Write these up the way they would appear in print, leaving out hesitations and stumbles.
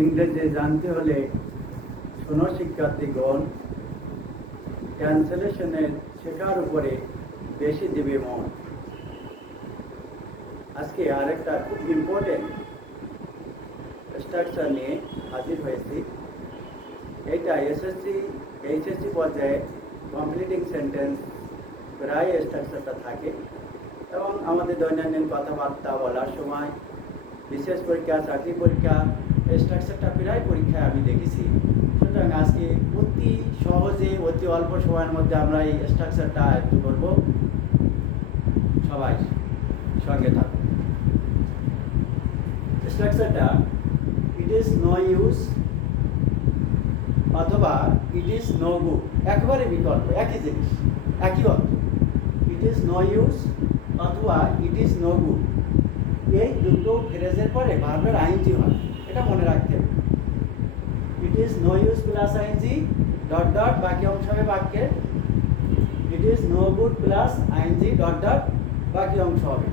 ইংরেজি জানতে হলে শোনো শিক্ষার্থীগণ, ট্রান্সলেশনের শেখার উপরে বেশি দিবে মন। আজকে আরেকটা খুব ইম্পর্টেন্ট স্ট্রাকচার নিয়ে হাজির হয়েছি। এটা এসএসসি এইচএসসি পর্যায়ে কমপ্লিটিং সেন্টেন্স প্রায় স্ট্রাকচারটা থাকে এবং আমাদের দৈনন্দিন কথাবার্তা বলার সময়, বিশেষ পরীক্ষা, চাকরি পরীক্ষা, স্ট্রাকচারটা প্রায় পরীক্ষায় আমি দেখেছি। সুতরাং আজকে অতি সহজে অতি অল্প সময়ের মধ্যে আমরা এই স্ট্রাকচারটা আয়ত্ত করব। সবাই সঙ্গে থাকুন। স্ট্রাকচারটা ইট ইজ নো ইউজ অথবা ইট ইজ নো গুড, একেবারে বিকল্প, একই জিনিস, একই অর্থ। ইট ইজ নো ইউজ অথবা ইট ইজ নো গুড, এই দুটো ফ্রেজের পরে ভার্বের আইএনজি হয়, এটা মনে রাখতে হবে। It is no use plus ING dot dot বাকি অংশ হবে বাক্যের। It is no good plus ING dot dot বাকি অংশ হবে।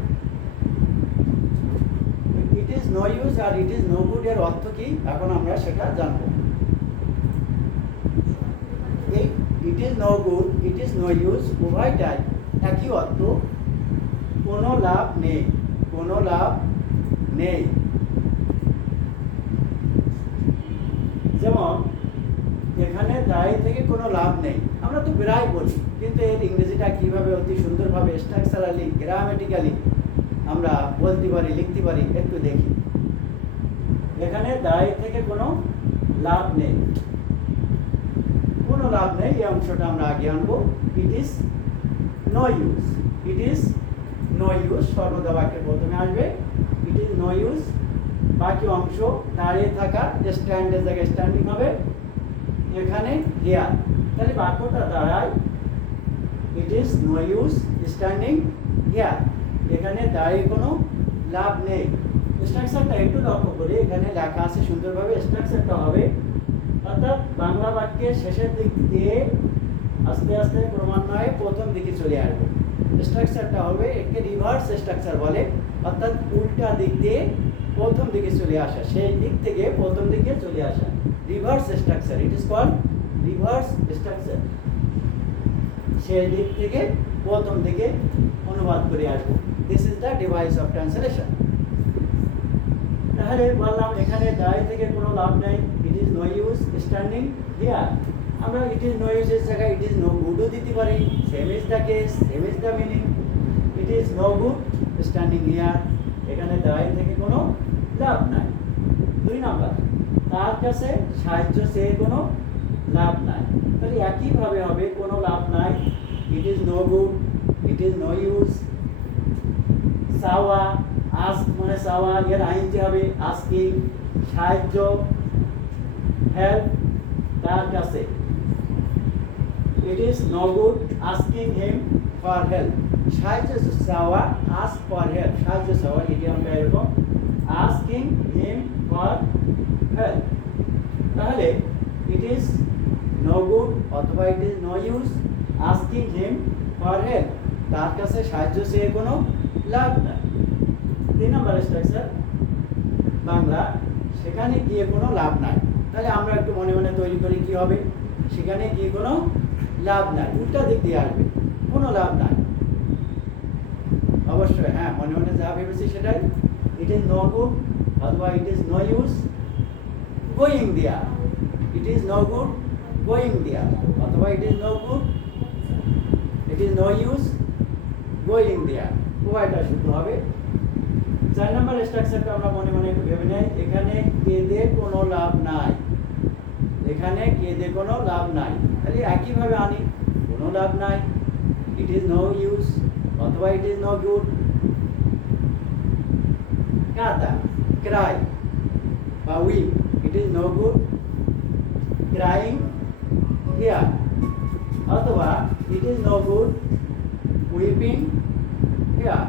ইট ইজ নো ইউজ আর ইট ইজ নো গুড এর অর্থ কি এখন আমরা সেটা জানবো। এই it is no good, it is no use উভয়টাই একই অর্থ, কোনো লাভ নেই, কোনো লাভ নেই। যেমন এখানে দায়ী থেকে কোনো লাভ নেই, আমরা তো প্রায় বলি, কিন্তু এর ইংরেজিটা কিভাবে অতি সুন্দরভাবে স্ট্রাকচারালি গ্রামেটিক্যালি আমরা বলতে পারি, লিখতে পারি, একটু দেখি। এখানে দায়ী থেকে কোনো লাভ নেই, কোনো লাভ নেই, এই অংশটা আমরা আগে আনবো। It is no use, it is no use সর্বদা বাক্যের প্রথমে আসবে। ইট ইজ নো ইউজ, বাকি অংশ দাঁড়িয়ে থাকা, স্ট্যান্ডের জায়গায় স্ট্যান্ডিং হবে, এখানে হেয়ার, তাহলে বাক্যটা দাঁড়ায় it is no use standing here, এখানে দাঁড়িয়ে কোনো লাভ নেই। স্ট্রাকচারটা একটু লক্ষ্য করে, এখানে লেখা আছে সুন্দরভাবে, স্ট্রাকচারটা হবে অর্থাৎ বাংলা বাক্যের শেষের দিক দিয়ে আস্তে আস্তে ক্রমান্বয়ে প্রথম দিকে চলে আসবে। স্ট্রাকচারটা হবে, একে রিভার্স স্ট্রাকচার বলে, অর্থাৎ উল্টা দিক দিয়ে প্রথম দিকে চলে আসা, সেই দিক থেকে প্রথম দিকে চলে আসা, reverse structure. It is called reverse structure. সেই দিক থেকে প্রথম দিকে অনুবাদ করে আসবো। This is the device of translation. তাহলে বললাম এখানে দায় থেকে কোনো লাভ নেই, it is no use standing here. আমরা ইট ইজ নো ইউজের জায়গায় ইট ইজ নো গুডও দিতে পারি, same is the case, same is the meaning. It is no good standing here, এখানে দায় থেকে কোনো লাভ নাই। 2 নাম্বার, তার কাছে সাহায্য চেয়ে কোনো লাভ নাই, তাহলে একইভাবে হবে, কোনো লাভ নাই, it is no good, it is no use. চাওয়া, আস্ক মানে চাওয়া, এর আইনজি হবে আস্কিং, সাহায্য হেল্প, তার কাছে it is no good asking him for help, সাহায্য চাওয়া, আস্ক ফর হেল্প, সাহায্য চাওয়া, ইডিয়মটা এরকম, আস্কিং হিম ফর হেল্প। তাহলে ইট ইজ নো গুড অথবা it is no use asking him for help, তার কাছে সাহায্য চেয়ে কোনো লাভ নাই। 3 নম্বর স্ট্রাকচার বাংলা, সেখানে গিয়ে কোনো লাভ নাই। তাহলে আমরা একটু মনে মনে তৈরি করি, কি হবে, সেখানে গিয়ে কোনো লাভ নাই, উল্টা দিক দিয়ে আসবে, কোনো লাভ নাই। অবশ্যই হ্যাঁ, মনে মনে যা ভেবেছি সেটাই। ইট ইজ নো গুড অথবা it is no use going there, it is no good going there অথবা it is no good, it is no use going there, উভয়টা শুদ্ধ হবে। 4 নম্বর স্ট্রাকচারটা আমরা মনে মনে একটু ভেবে নেই। এখানে কেঁদে কোনো লাভ নাই, এখানে কেঁদে কোনো লাভ নাই, তাহলে একইভাবে আনি, কোনো লাভ নাই, ইট ইজ নো ইউজ অথবা ইট ইজ নো গুড। কাঁদা, ক্রাই বা weep, it is no good crying here অথবা it is no good weeping here.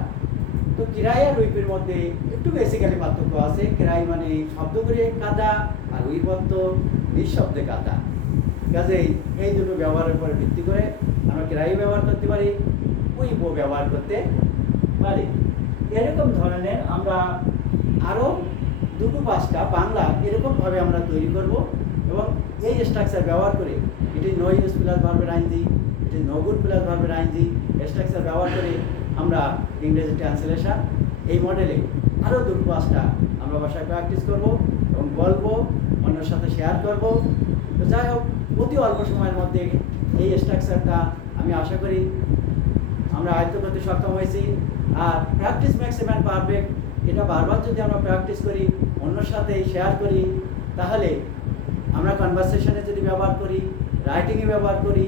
তো ক্রাই আর উইপের মধ্যে একটু বেসিক্যালি পার্থক্য আছে। ক্রাই মানে শব্দ করে কাঁদা, আর উইপ অর্থ নিঃশব্দে কাঁদা। কাজেই এই দুটো ব্যবহারের উপরে ভিত্তি করে আমরা ক্রাই ব্যবহার করতে পারি, উইপও ব্যবহার করতে পারি। এরকম ধরনের আমরা আরও দুটো পাঁচটা বাংলা এরকমভাবে আমরা তৈরি করব এবং এই স্ট্রাকচার ব্যবহার করে এটি নো ইউজ প্লাস ভার্বের আইনজি, এটি নো গুড প্লাস ভার্বের আইনজি স্ট্রাকচার ব্যবহার করে আমরা ইংরেজি ট্রান্সলেশন এই মডেলে আরও দুটো পাঁচটা আমরা বাসায় প্র্যাকটিস করব এবং বলবো, অন্যের সাথে শেয়ার করব। তো যাই হোক, অতি অল্প সময়ের মধ্যে এই স্ট্রাকচারটা আমি আশা করি আমরা আয়ত্ত করতে সক্ষম হয়েছি। আর practice makes a man perfect, এটা বারবার যদি আমরা প্র্যাকটিস করি, অন্যর সাথে শেয়ার করি, তাহলে আমরা কনভারসেশনে যদি ব্যবহার করি, রাইটিংয়ে ব্যবহার করি,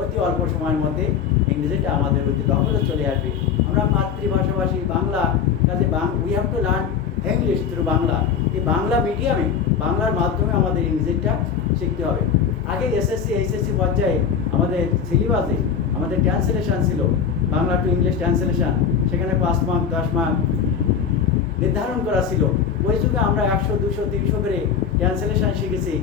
অতি অল্প সময়ের মধ্যে ইংরেজিটা আমাদের অতি দখলে চলে আসবে। আমরা মাতৃভাষাভাষী বাংলা, কাজে we have to learn English through Bangla. এই বাংলা মিডিয়ামে, বাংলার মাধ্যমে আমাদের ইংরেজিটা শিখতে হবে। আগে এসএসসি এইচএসসি পর্যায়ে আমাদের সিলেবাসে আমাদের ট্রান্সলেশন ছিল, বাংলা টু ইংলিশ ট্রান্সলেশন, সেখানে 5 মার্ক 10 মার্ক নির্ধারণ করা ছিল। ওই যুগে আমরা 100 200 300 করে ট্রান্সলেশন শিখেছি,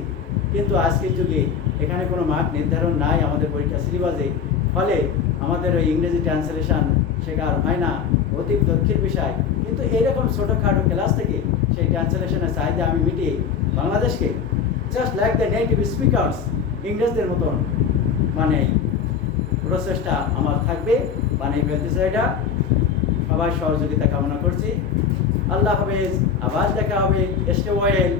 কিন্তু আজকের যুগে এখানে কোনো মার্ক নির্ধারণ নাই আমাদের পরীক্ষা সিলেবাসে। ফলে আমাদের ওই ইংরেজি ট্রান্সলেশন শেখা আর হয় না, অতি দুঃখের বিষয়। কিন্তু এইরকম ছোটোখাটো ক্লাস থেকে সেই ট্রান্সলেশনের চাহিদা আমি মিটিয়ে বাংলাদেশকে just like the native speakers, ইংরেজদের মতন মানে প্রসেসটা আমার থাকবে, বানিয়ে ফেলতে চাই। এটা সবাই সহযোগিতা কামনা করছি। আল্লাহ হাফেজ, আবার দেখা হবে। Stay well.